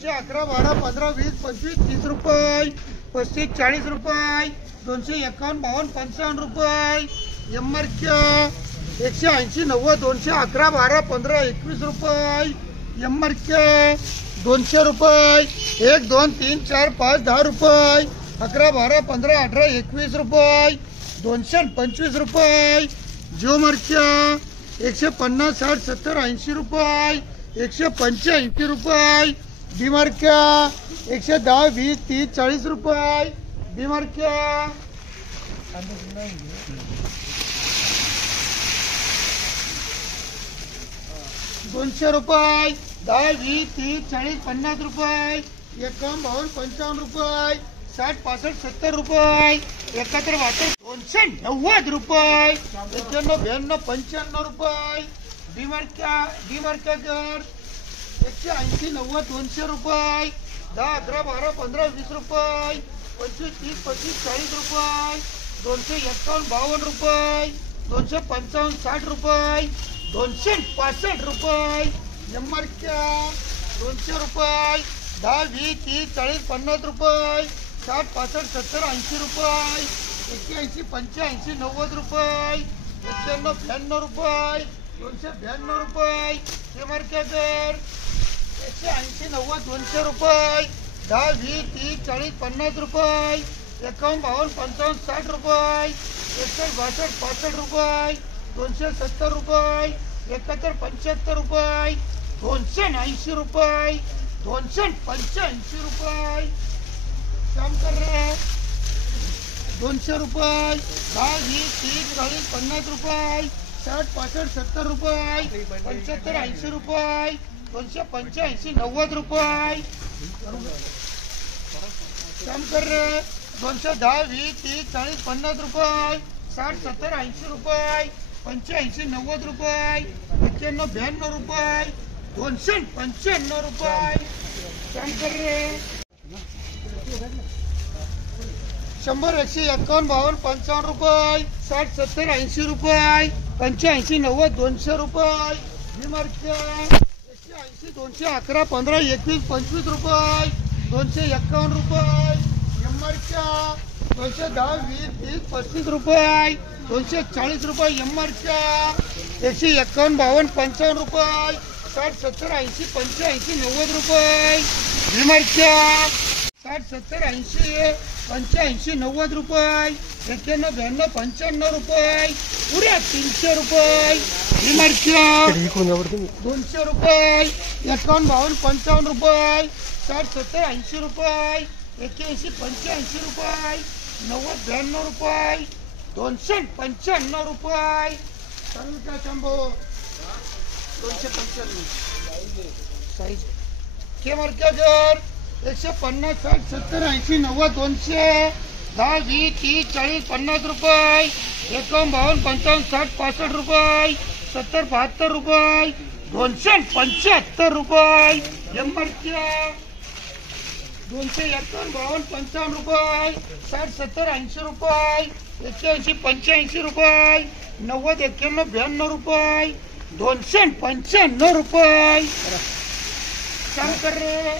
211, 12, 15, 20, 25, 30 रुपये, 35, 40 रुपये, 251, 52, 55 रुपये, एमआरक्या 180, 90, 211, 12, 15, 21 रुपये, एमआरक्या 200 रुपये, 1, 2, 3, 4, 5, 10 रुपये, 11, 12, 15, 18, 21 रुपये, 225 रुपये, जिओमार्क्या 150, 60, 70, 80 रुपये, 185 रुपये, डीमार्क्या 110, 20, 30, 40 रुपये, डीमार्क्या 200 रुपये, 10, 20, 30, 40, 50 रुपये, 51, 52, 55 रुपये, 60, 65, 70 रुपये, 71, 72, 290 रुपये, 91, 92, 95 रुपये, डीमार्क्या घर 180, 90, 200 रुपये, 10, 11, 12, 15, 20 रुपये, 25, 30, 35, 40 रुपये, 251, 52 रुपये, 255, 60 रुपये, 265 रुपये, एमआरक्या 200 रुपये, 10, 20, 30, 40, 50 रुपये, 60, 65, 70, 80 रुपये, 81, 85, 90 रुपये, 91, 92 रुपये, 292 रुपये, एमआरक्या घर 180, 90, 200 रुपये, 10, 20, 30, 40, 50 रुपये, 51, 52, 55, 60 रुपये, 61, 62, 65 रुपये, 270 रुपये, 71, 75 रुपये, 280 रुपये, 285 रुपये, काम कर रहे 200 रुपये, 10, 20, 30, 40, 50 रुपये, 60, 65, 70 रुपये, 75, 80 रुपये, 285, 90 रुपये, काम कर रहे 210, 20, 30, 40, 50 रुपये, 60, 70, 80 रुपये, 85, 90 रुपये, 91, 92 रुपये, 295 रुपये, काम कर रहे 100, 151, 52, 55 रुपये, 60, 70, 80 रुपये, 85, 90, 200 रुपये, डीमार्क्या 180, 211, 15, 21, 25 रुपये, 251 रुपये, एमआरक्या 210, 20, 30, 35 रुपये, 240 रुपये, एमआरक्या 151, 52, 55 रुपये, 60, 70, 80, 85, 90 रुपये, डीमार्क्या 60, 70, 80, 85, 90 रुपये, 91, 92, 95 रुपये, पुऱ्या 300 रुपये, डीमार्क्या 200 रुपये, 51, 52, 55 रुपये, 60, 70, 80 रुपये, 81, 85 रुपये, 90, 92 रुपये, 295 रुपये, चालेल का शंभो 295 साईज के मार्क्या घर 150, 60, 70, 80, 90, 200, 10, 20, 30, 40, 50 रुपये, 51, 52, 55, 60, 65 रुपये, 70, 72 रुपये, 275 रुपये, एमआरक्या 251, 52, 55 रुपये, 60, 70, 80 रुपये, 81, 85 रुपये, 90, 91, 92 रुपये, 295 रुपये, काम कर रहे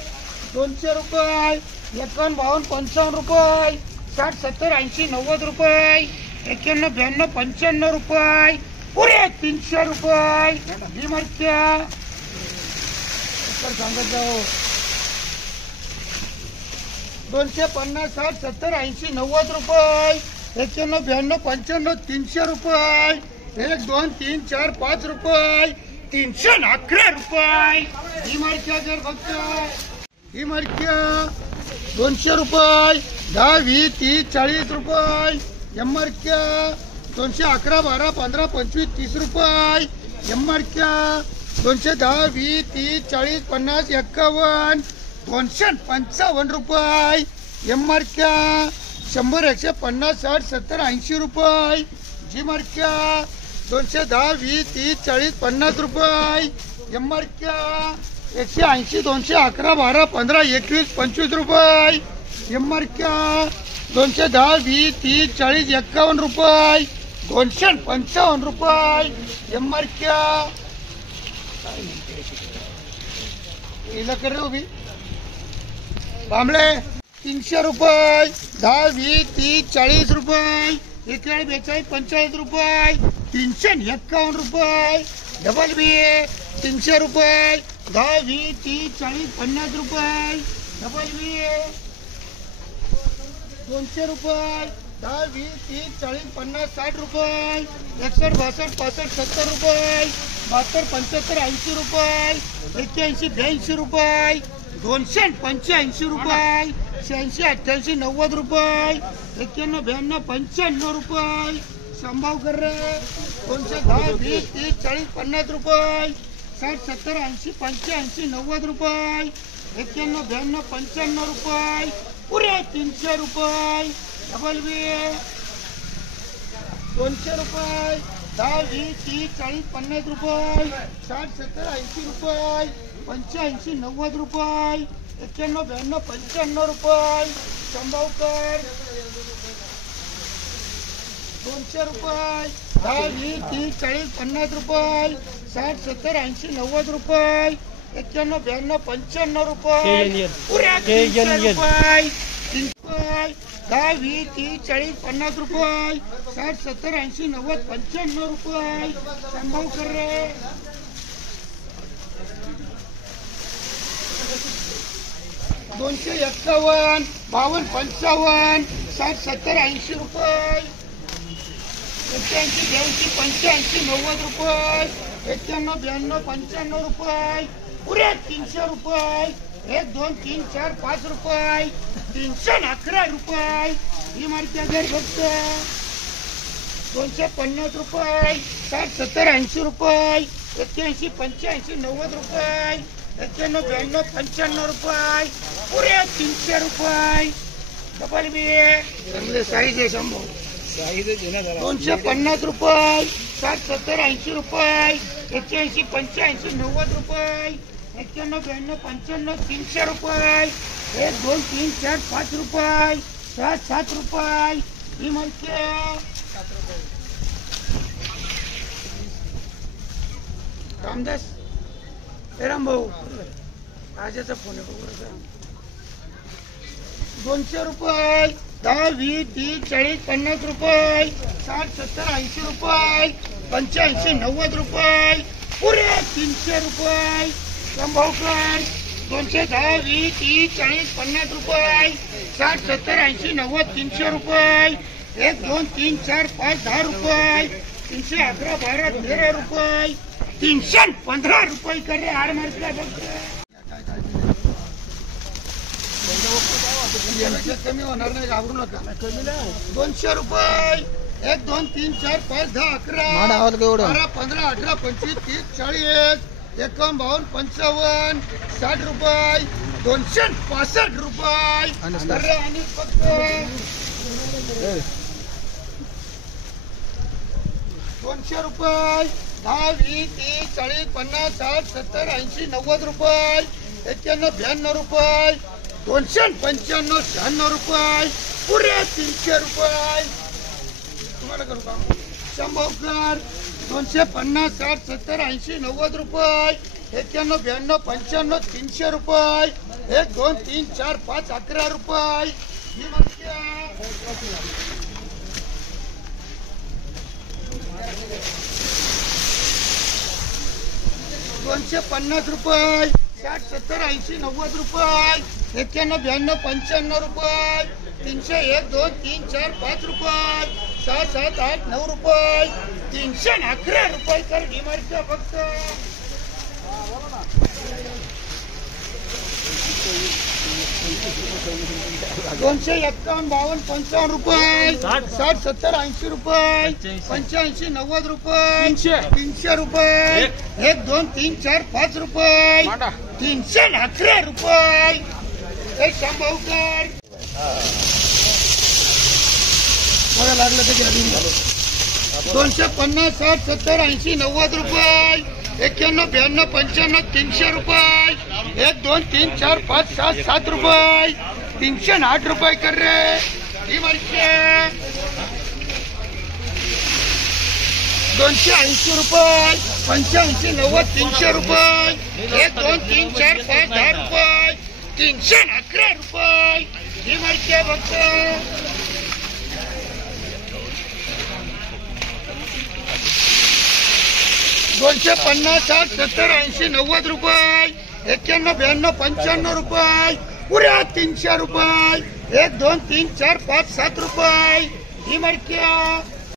200 रुपये, 51, 52, 55 रुपये, 60, 70, 80, 90 रुपये, 91, 92, 95 रुपये, पुरे 300 रुपये, डीमार्क्या सांगत जाओ 250, 60, 70, 80, 90 रुपये, 91, 92, 95, 300 रुपये, 1, 2, 3, 4, 5 रुपये, 311 रुपये, डीमार्क्या जर फक्त डीमार्क्या 200 रुपये, 10, 20, 30, 40 रुपये, एमआरक्या 211, 12, 15, 25, 30 रुपये, एमआरक्या 210, 20, 30, 40, 50, 51, 255 रुपये, एमआरक्या 100, 150, 60, 70, 80 रुपये, डीमार्क्या 210, 20, 30, 40, 50 रुपये, एमआरक्या 180, 211, 12, 15, 21, 25 रुपये, एमआरक्या 210, 20, 30, 40, 51 रुपये, 255 रुपये, एमआरक्या हिला कर रे उभी बांबळे 300 रुपये 10 20 30 40 रुपये 41 42 45 रुपये 351 रुपये डबल बी 300 रुपये 10 20 30 40 50 रुपये डबल बी 200 रुपये 10 20 30 40 50 60 रुपये 61 62 65 70 रुपये 72 75 80 रुपये 81 82 रुपये 285 रुपये 86 88 90 रुपये 91 92 95 रुपये संभाव कर रे 210 20 30 40 50 रुपये 60 70 80 85 90 रुपये 91 92 95 रुपये पुरे 300 रुपये डबल बी 200 रुपये 10 20 30 40 50 रुपये 60 70 80 रुपये 85 90 रुपये 91 92 95 रुपये संभाव कर 200 रुपये 10 20 30 40 50 रुपये 60 70 80 90 रुपये 91 92 95 रुपये पुऱ्या 300 रुपये 10 20 30 40 50 रुपये 60 70 80 90 95 रुपये संभाव कर रे 251 52 55 60 70 80 रुपये 81 82 85 90 रुपये 91 92 95 रुपये पुरे 300 रुपये 1 2 3 4 5 रुपये 311 रुपये ही मार्के घर फक्त 250 रुपये 60 70 80 रुपये 81 85 90 रुपये 91 92 95 रुपये पुरे 300 रुपये डबल बी चांगले साईज आहे शंभर 250 रुपये 60 70 80 रुपये 81 85 90 रुपये 91 92 95 300 रुपये 1 2 3 4 5 रुपये 7 7 रुपये ही मार्के रामदास राम भाऊ राजाचा फोन आहे बघू 200 रुपये 10 20 30 40 50 रुपये 60 70 80 रुपये 85 90 रुपये पुरे 300 रुपये संभाव कर 210 20 30 40 50 रुपये 60 70 80 90 300 रुपये 1 2 3 4 5 10 रुपये 311 12 13 रुपये 315 रुपये कर रे हार मारला कमी होणार नाही घाबरू नका 200 रुपये 1 2 3 4 5 10 11 12 15 18 25 30 40 51 55 60 रुपये 265 रुपये अरे आणि फक्त 200 रुपये 10 20 30 40 50 60 70 80 90 रुपये 91 92 रुपये 295 96 रुपये पुरे 300 रुपये तुम्हाला करू का संभाव कर 250 60 70 80 90 रुपये 91 92 95 300 रुपये 1 2 3 4 5 11 रुपये ही मार्के 250 रुपये 60 70 80 90 रुपये 91 92 95 रुपये 301 2 3 4 5 रुपये 6 7 8 9 रुपये 311 रुपये कर डिमार्टचा फक्त 251 52 55 रुपये 60 70 80 रुपये 85 90 रुपये 300 रुपये 1 2 3 4 5 रुपये 311 रुपये एक संभाव कर मला लागलं तर घ्या झालो 250 60 70 80 90 रुपये 91 92 95 300 रुपये 1 2 3 4 5 6 7 रुपये 308 रुपये कर रे ही मार्के 280 रुपये 85 90 300 रुपये 1 2 3 4 5 10 रुपये 311 रुपये ही मडक्या फक्त 250 60 70 80 90 रुपये 91 92 95 रुपये पुऱ्या 300 रुपये 1 2 3 4 5 7 रुपये ही मडक्या